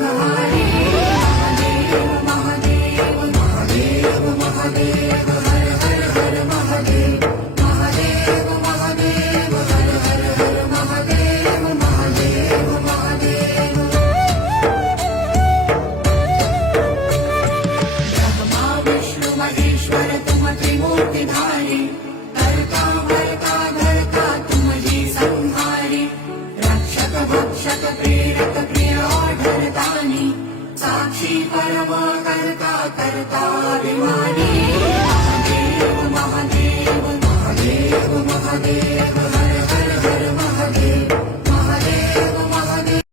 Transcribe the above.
वाघहारी महादेव महादेव महादेव महादेव हर हर हर महादेव महादेव महादेव हर हर हर महादेव महादेव महादेव ब्रह्मा विष्णु महेश्वर तुम त्रिमूर्तिधारी करता भरता धरता तुम जी संहारी रक्षक भक्षक प्रेरक प्रिय आढरतानी साक्षी परम करता करता अभिमानी महादेव महादेव महादेव महादेव